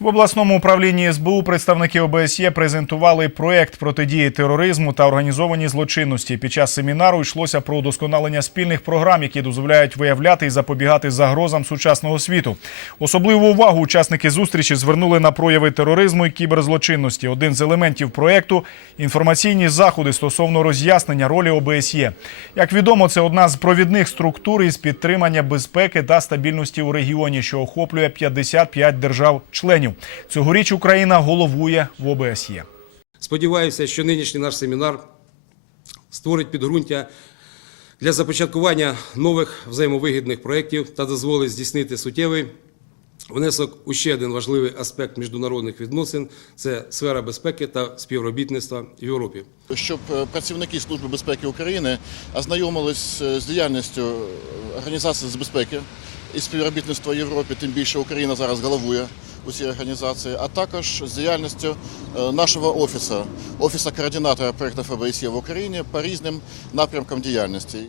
В обласному управлінні СБУ представники ОБСЄ презентували проект протидії тероризму та організованій злочинності. Під час семінару йшлося про удосконалення спільних програм, які дозволяють виявляти і запобігати загрозам сучасного світу. Особливу увагу учасники зустрічі звернули на прояви тероризму і кіберзлочинності. Один з елементів проекту інформаційні заходи стосовно роз'яснення ролі ОБСЄ. Як відомо, це одна з провідних структур із підтримання безпеки та стабільності у регіоні, що охоплює 55 держав-членів. Цьогоріч Україна головує в ОБСЄ. Сподіваюся, що нинішній наш семінар створить підґрунтя для започаткування нових взаємовигідних проєктів та дозволить здійснити суттєвий внесок у ще один важливий аспект міжнародних відносин це сфера безпеки та співробітництва в Європі. щоб е, працівники Служби безпеки України ознайомились е, з діяльністю організації з безпеки і співробітництва Європі, тим більше Україна зараз головує у цій організації, а також з діяльністю е, нашого офісу, офісу координатора проєктів ОБСЄ в Україні по різним напрямкам діяльності.